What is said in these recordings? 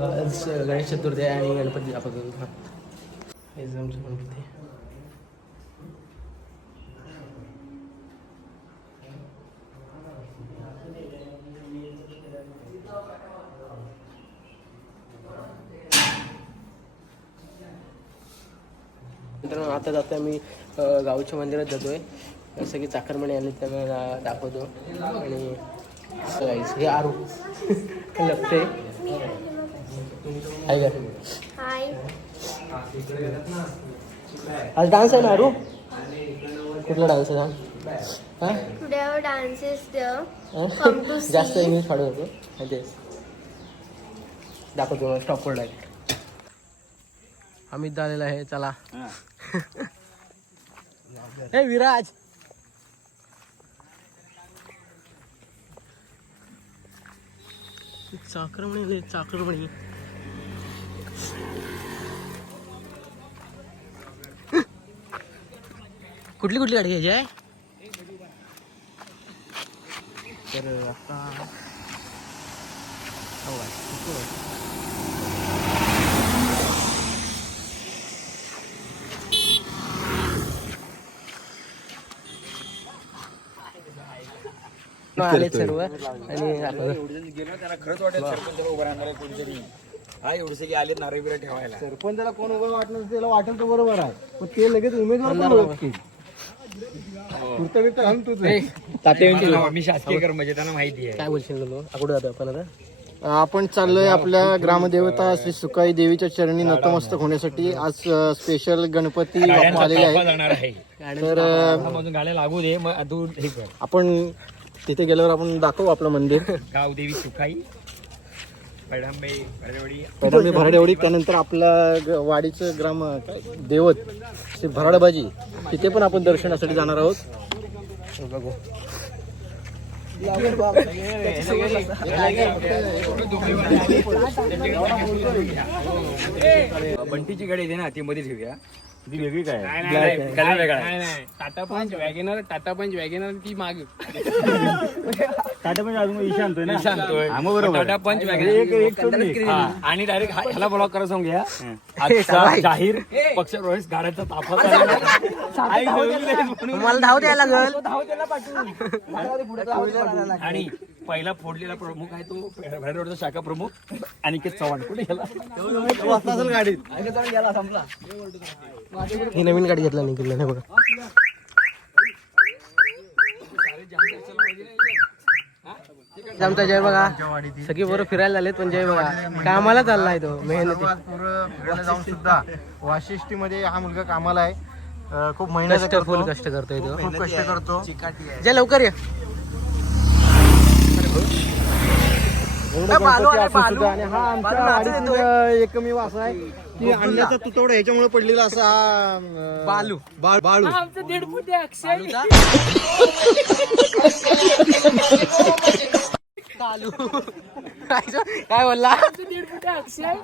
गणेश चतुर्थी आहे आणि गणपती आपण हेच आमचं गणपती. तर आता जातो आम्ही गावच्या मंदिरात जातोय. जसं की चाकरमणी आले त्यांना दाखवतो. आणि हे आरू लपते हाय का. हाय. आज डान्स आहे ना आरू. कुठला डान्स आहे हा? Today dance is there. Come to see. जास्त इंग्लिश पाडत होतो तेच दाखवतो स्टॉपवर डायरेक्ट. अमित आलेला आहे. चला हे विराज चाकरमणी चाकरमणी कुठली कुठली गाडी घ्यायची आहे. तर आता आले सर्व आणि त्याला खरंच वाटेल सरपंच उभं राहणार कोणतरी. हा एवढे की आले नारळ बिरा ठेवायला. सरपंचाला कोण उभं वाटलं त्याला वाटेल तर बरोबर आहे, पण ते लगेच उमेदवार पण ओळखतील. कुर्ता घालून तूच मी शासकीय कर्मचारी, त्यांना माहिती आहे. काय बोलशील तू. कुठे जातो आपण आता. आपण चाललोय आपल्या ग्रामदेवता श्री सुकाई देवीच्या चरणी नतमस्तक होण्यासाठी. आज स्पेशल गणपती बाप्पा आलेले आहेत. जाणार आहे तर गाड्या लागू दे मग तू हे कर. आपण तिथे गेल्यावर आपण दाखवू आपलं मंदिर. गावदेवी सुखाई पडांबे पदामी भराडेवाडी. त्यानंतर आपला वाडीचं ग्राम देवत श्री भराडबाजी, तिथे पण आपण दर्शनासाठी जाणार आहोत. बघू बंटीची गाडी दे ना, ती मध्ये ठेवूया. ती वेगळी काय कलर वेगळा टाटा पंच वॅगनर ती माग टाटा पण अजून ईशा आणतोय ना. टाटा पंच आणि डायरेक्ट ह्याला ब्लॉक करा सांग घ्या. आजचा जाहीर पक्ष रोहित गाड्याचा ताफा मला धाव द्यायला लागल. आणि पहिला फोडलेला प्रमुख आहे तो भराडवाडीचा शाखा प्रमुख अनिकेत चव्हाण. कुठे गेला गाडीत. ही नवीन गाडी घेतला निघाली नाही बघा. आमचा जय बघा सगळी बरोबर फिरायला झालेत, पण जय बघा कामाला चाललाय तो मेहनती. फिरायला जाऊन सुद्धा वाशिष्ठीमध्ये हा मुलगा कामाला आहे. खूप मेहनत फुल कष्ट करतोय तो. खूप कष्ट करतो. जय लवकर ये. आणि हा आमच्या वाडीतील एकमेव असा आहे की अंड्याचा तुतवडा ह्याच्यामुळे पडलेला असा हा बालू बाळू. काय बोलला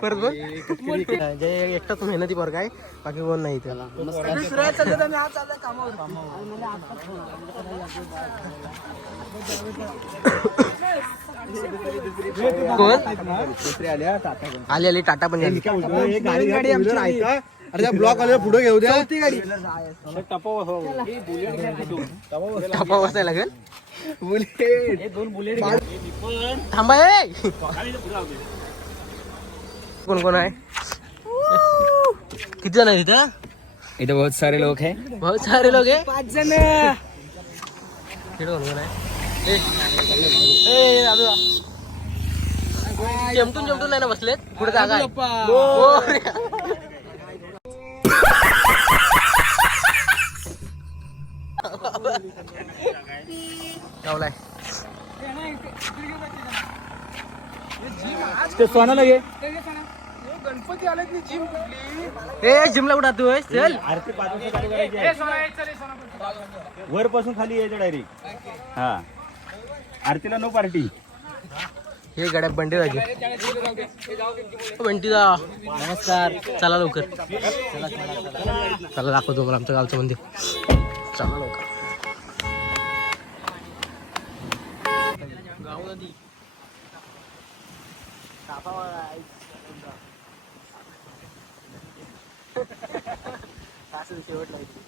परत बोल. जय एकटाच मेहनती बरं काय, बाकी कोण नाही त्याला. आली आली टाटा पण झाली. अरे ब्लॉक आले पुढे घेऊ द्या. टपा बसायला लागेल. थांबा. कोण कोण आहे. किती जण आहे तिथं. इधर बहुत सारे लोग हैं. बहुत सारे लोग आहे. 5 जण. कोण कोण आहे. जमटून जमटून नाही ना बसलेत. पुढे जागा आहे. लावलाय ते सोनाला घे. गणपती आले की जिम कुठली. ए जिमला कुठं तू चल. आरती 5 वर पासून खाली यायचं डायरेक्ट. हा आरतीला नो पार्टी. हे गाड्या बंटी राजे बंटी दा नमस्कार. चला लवकर चला दाखवतो मला आमच्या गावचं मंदिर. चला लवकर. गाव नदी असं शेवट लावायची.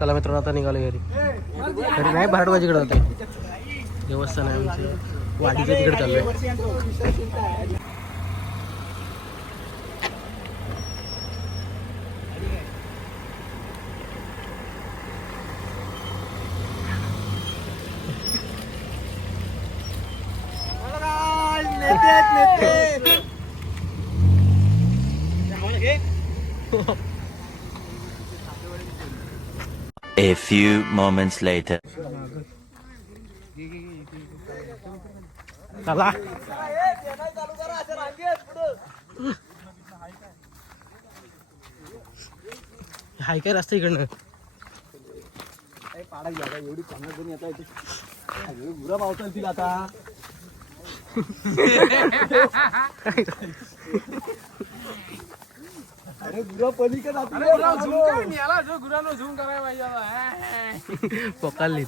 चला मित्रांनो आता निघालो घरी. घरी नाही भारडबाजीकडे होते. देवस्थान आहे आमचे वाडीच्या तिकडे चाललोय. A few moments later. चला हाय काय रस्ता इकडनं. एवढी चांगली आता गुरा पावसाल तिला आता. अरे गुरा पलीकडे पोकाली.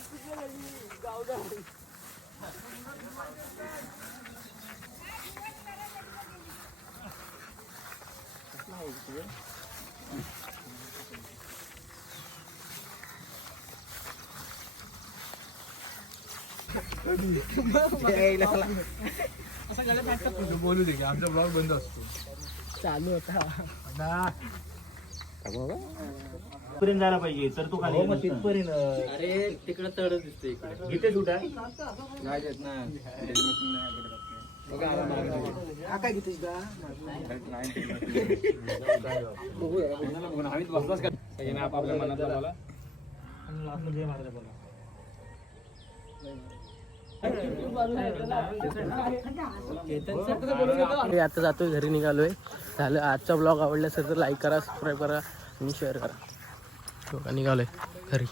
बोलू दे की आमचा ब्लॉग बंद असतो. चालू होता पर्यंत जायला पाहिजे तर तो खाली तिथपर्यंत. अरे तिकडे तड दिसते इकडे. इथे सुटा नाही देत ना. काय घेते आम्ही बसलाच का आपापल्या मनात मला. आता जातोय घरी निघालोय. झालं आजचा ब्लॉग आवडला असेल तर लाईक करा, सबस्क्राईब करा आणि शेअर करा. निघालोय घरी.